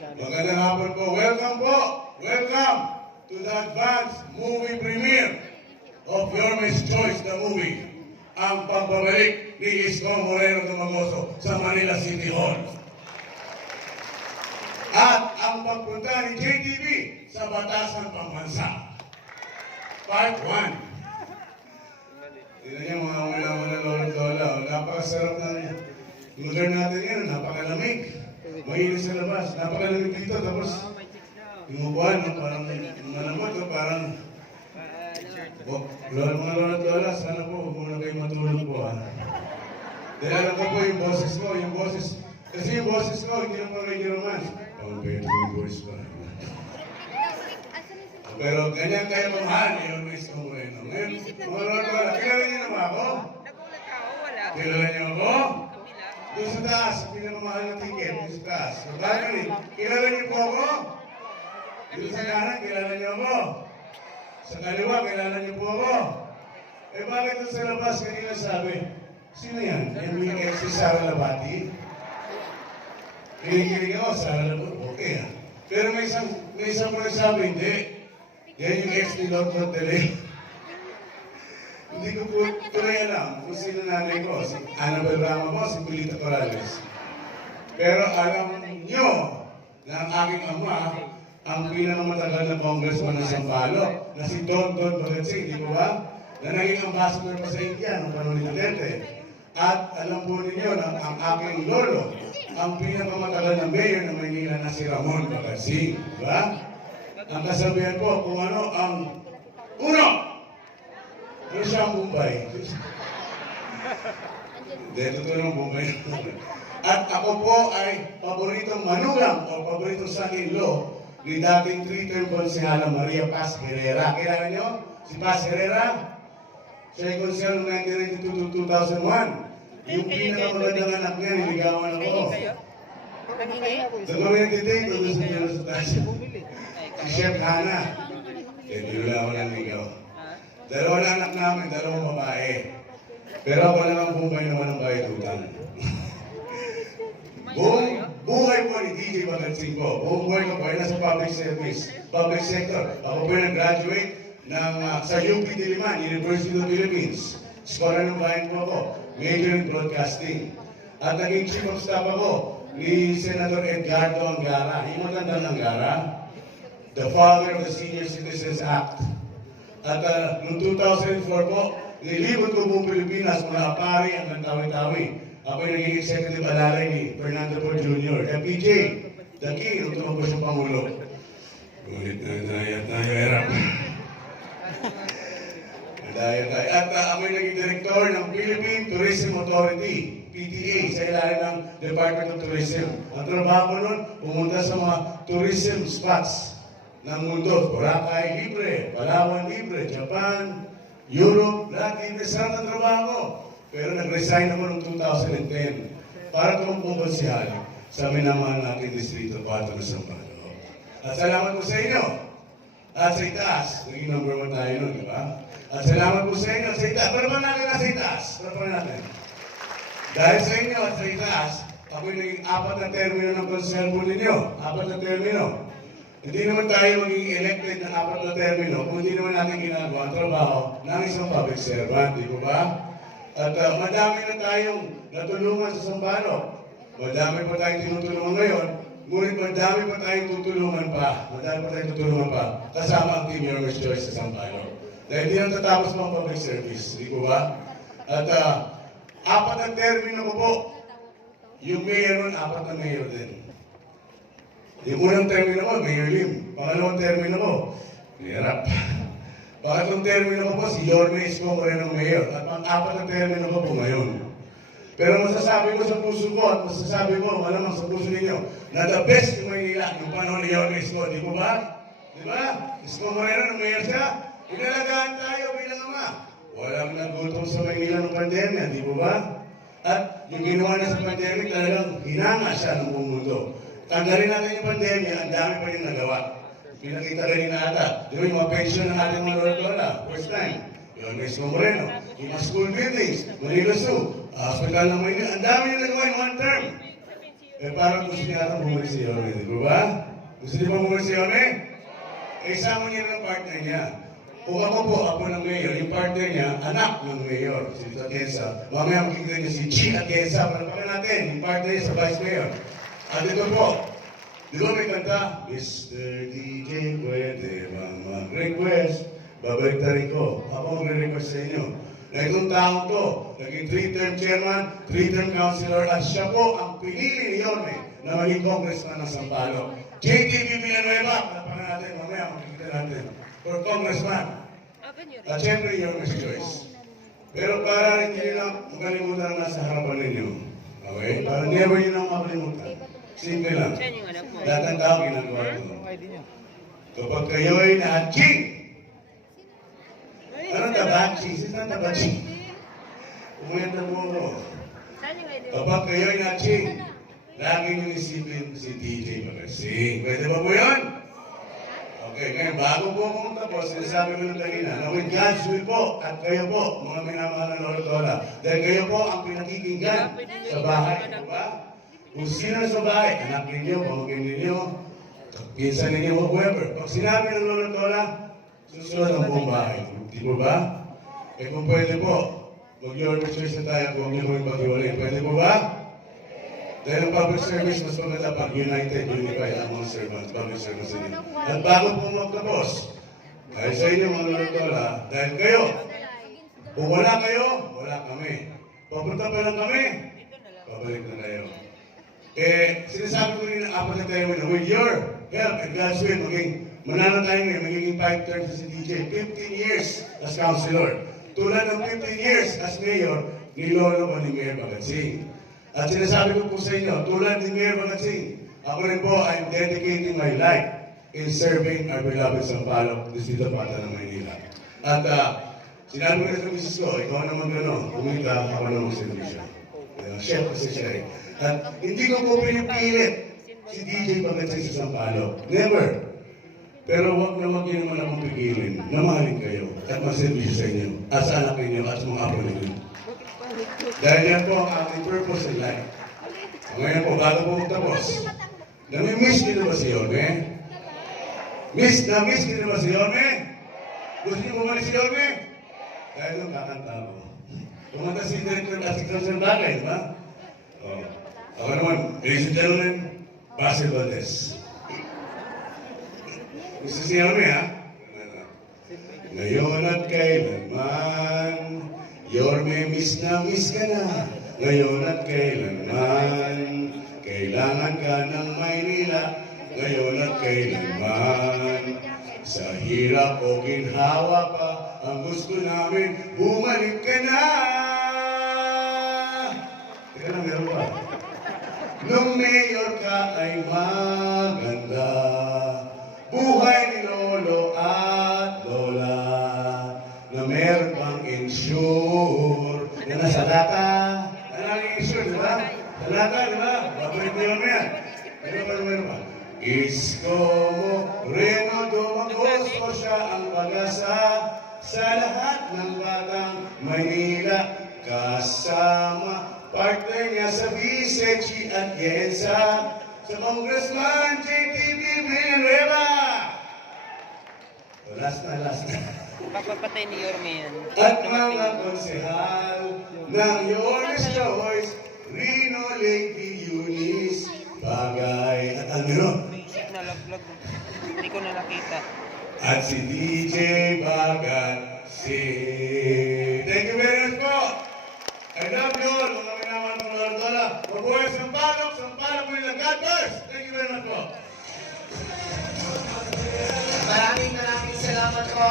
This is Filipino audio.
Magandang hapon po. Welcome po. Welcome to the advanced movie premiere of Your Miss Choice, the movie. Ang pagbabalik ni Isko Moreno Tumagoso sa Manila City Hall. At ang pagpunta ni JTV sa Batasan Pambansa. Part 1. Tignan niyo mga wala-wala lola-lola. Napakasarap ng lugar natin yan. Napakalamig. Mainit sa labas. Napakalamig dito. Tapos, tumubuan, no? parang malamot, parang Oh, lola, mga lola at lola, sana po huwag muna kayo matulog po ha. Dahil alam ko po yung boses ko, yung boses, kasi yung boses ko, hindi lang radio romance. Compared to yung voice ko. Pero ganyan kayo mamahal ni Luis Moreno. Ngayon, mga lola at lola, kilala niyo na ba ako? Nagulat ako, wala. Kilala niyo ako? Taas, pinakamahal na ticket, taas. So, balcony, kilala niyo po ako? Doon sa kanan, kilala niyo ako? Sa kaliwa, kilala niyo po ako? Eh bakit doon sa labas kanina sabi, sino yan? Yung si Sara Labati? Kinikilig ako, Sara Labati, okay ah. Pero may isang, may isang po nagsabi, hindi. Yan yung ex ni Lord Monteleo. Hindi ko po tuloy alam kung sino nanay ko. Si Annabel Rama po, si Pilita Corrales. Pero alam nyo na ang aking ama, ang pinakamatagal na congressman ng Sampalo, na si Don Don Bagatsing, di ba ba? Na naging ambassador pa sa India noong panahon ni Duterte. At alam po ninyo na ang aking lolo, ang pinakamatagal na mayor ng Manila na si Ramon Bagatsing. Di ba? Ang kasabihan po kung ano ang uno, ano siya ang Mumbai? Hindi, totoo ng Mumbai. At ako po ay paboritong manugang o paboritong son-in-law ni dating three-term konsehala Maria Paz Herrera. Kilala niyo? Si Paz Herrera? Siya ay konsehal noong 1992 to 2001. Yung pinakamagandang anak niya, niligawan ako. Doon kami nagtitake, doon sa Piano sa taas. Si Chef Hana. Eh, di wala ako naligaw. Dalawa na anak namin, dalawang babae. Pero ako lang ang buhay naman ng bayad utang. Buong buhay po ni DJ Bagansing ko. Buong buhay ko po ay nasa public service, public sector. Ako po ay nag-graduate ng, ah, sa UP Diliman, University of the Philippines. Scholar ng bayan po ako. Major in broadcasting. At naging chief of staff ako ni Senator Edgardo Angara. Yung matandang Angara, the father of the Senior Citizens Act. At uh, noong 2004 po, nilibot ko buong Pilipinas mula Apari hanggang Tawi-Tawi. Ako yung naging executive alalay ni Fernando Po Jr. FPJ, the king nung tumakbo siyang Pangulo. Ngunit na tayo tayo erap. Dahil tayo. At uh, ako yung naging director ng Philippine Tourism Authority, PTA, sa ilalim ng Department of Tourism. Ang trabaho ko nun, pumunta sa mga tourism spots ng mundo. Boracay, libre. Palawan, libre. Japan, Europe, lahat libre. Sarap ang trabaho. Pero nag-resign ako noong 2010 para tumupong konsihali sa minamahal natin distrito 4 ng Sampalo. At salamat po sa inyo. At sa itaas, naging number one tayo nun, di ba? At salamat po sa inyo sa itaas. Pero natin na sa itaas. Pero natin. Dahil sa inyo at sa itaas, ako naging apat na termino ng konsel po ninyo. Apat na termino. Hindi naman tayo magiging elected ng apat na termino kung hindi naman natin ginagawa ang trabaho ng isang public servant, di ba ba? At uh, madami na tayong natulungan sa Sambalo. Madami pa tayong tinutulungan ngayon. Ngunit madami pa tayong tutulungan pa. Madami pa tayong tutulungan pa. Kasama ang Team Your Miss Choice sa Sambalo. Dahil hindi na tatapos mga public service. Di ko ba? At uh, apat na termino ko po. Yung mayor apat na mayor din. Yung unang termino ko, Mayor Lim. Pangalawang termino ko, Hirap. Pangatlong termino ko po, si Yorme Isko Moreno Mayor. At pang-apat na termino ko po ngayon. Pero masasabi ko sa puso ko at masasabi ko, malamang sa puso ninyo, na the best yung Maynila yung panahon ni Yorme Isko. Di po ba? Di ba? Isko Moreno, nung mayor siya, inalagaan tayo bilang ama. Walang nagutom sa Maynila ng pandemya, di po ba? At yung ginawa niya sa pandemic, talagang hinanga siya ng buong mundo. Tanggalin natin yung pandemya, ang dami pa rin nagawa. Pinakita rin na ata. Yung mga pension ng ating mga lola, first time. Yung Luis Moreno, yung mga school buildings, Manila Zoo, hospital ng Maynila, ang dami yung nagawa in one term. Eh, parang gusto niya ata bumalik si Yorme, di ba? Gusto niya ba bumalik si Yorme? Eh, sama niya ng partner niya. Kung ako po, ako ng mayor, yung partner niya, anak ng mayor, si Tito Atienza. Mamaya makikita niyo si Chi Atienza, palapakan natin, yung partner niya sa vice mayor. At ito po, di ba may kanta? Mr. DJ, pwede bang mag-request? Babalik na rin ko. Ako magre-request sa inyo. Na itong taong to, naging three-term chairman, three-term councilor, at siya po ang pinili ni Yorme na maging congressman ng Sampaloc. JTV Villanueva, palapakan natin, mamaya makikita natin. For congressman. At syempre, Yorme's choice. Pero para hindi nyo lang makalimutan ang nasa harapan ninyo. Okay? Para never nyo lang makalimutan. Simple lang. Saan? Lahat ng tao ginagawa ito. Kapag kayo'y na-achieve, anong tabachi? Sino ang tabachi? Umuyat na muro. Saan yung ID mo? Kapag kayo'y na-achieve, lagi nyo isipin si DJ Pagarsing. Pwede ba po yun? Okay, ngayon, bago po ako magtapos, sinasabi ko lang kanina, na with God's will po, at kayo po, mga minamahal na Lord Tola, dahil kayo po ang pinakikinggan sa bahay, di ba? Kung sino sa bahay, anak ninyo, pamangkin ninyo, pinsan ninyo, whoever. Pag sinabi ng Lord Tola, susunod ang buong bahay. Di po ba? Eh kung pwede po, mag-your choice na tayo kung niyo kami pag-iwalay. Pwede po ba? Dahil ang public service, mas maganda pag united, unified ang mga servants, public service ninyo. At bago po magtapos, dahil sa inyo mga lolotola, dahil kayo, kung wala kayo, wala kami. Papunta pa lang kami, pabalik na kayo. Eh, sinasabi ko rin apat na tayo na with your help and God's will, maging manalo tayo ngayon, magiging five terms sa si DJ, 15 years as councilor. Tulad ng 15 years as mayor, ni Lolo o ni Mayor Bagatsing. At sinasabi ko po sa inyo, tulad ni Mayor Bagatsing, ako rin po, I'm dedicating my life in serving our beloved Sampaloc, Distrito Pata ng Maynila. At uh, sinabi ko na sa misis ko, ikaw naman gano'n, kumita, ako naman servisyo. Uh, chef kasi siya eh. At hindi ko po pinipilit si DJ Pagatsing sa Sampaloc. Never. Pero wag na wag niyo naman akong pigilin na mahalin kayo at maservisyo sa inyo at sa anak ninyo at sa mga apo ninyo. Dahil yan po ang ating purpose in life. Ngayon po, bago po magtapos, nami-miss niyo na ba si Yorme? Miss, na-miss niyo na ba si Yorme? Gusto niyo bumalik si Yorme? Dahil nung kakanta ko. Kumanta si Director at si Council Bagay, di ba? Oh. Ako naman, ladies and gentlemen, Basil Valdez. Gusto si Yorme, ha? Ngayon at kailanman, Yorme, miss na miss ka na. Ngayon at kailanman, kailangan ka ng Maynila. Ngayon at kailanman, sa hirap o ginhawa pa, ang gusto namin, bumalik ay maganda, buhay ni Lolo at Lola, na meron pang insure, na nasa data, na nang insure, di ba? Sa data, di ba? Babalik mo yun yan. Meron pa, meron pa. Isko Reno Domagos ko siya ang pag-asa sa lahat ng batang Maynila kasama partner niya sa Chi at Yensa sa Congressman JTV Villanueva. Last na, last na. Papapatay ni Yorme yan. At mga konsehal ng Yours Choice, Rino Lady Eunice, Bagay at ano, Music na laglag. Hindi ko na nakita. at si DJ Bagat si Thank you very much po. I love you all, mga minamahal ng Lord Dola. Mabuhay sa palok, sa palok mo nila. God bless. Thank you very much po. Maraming maraming salamat po.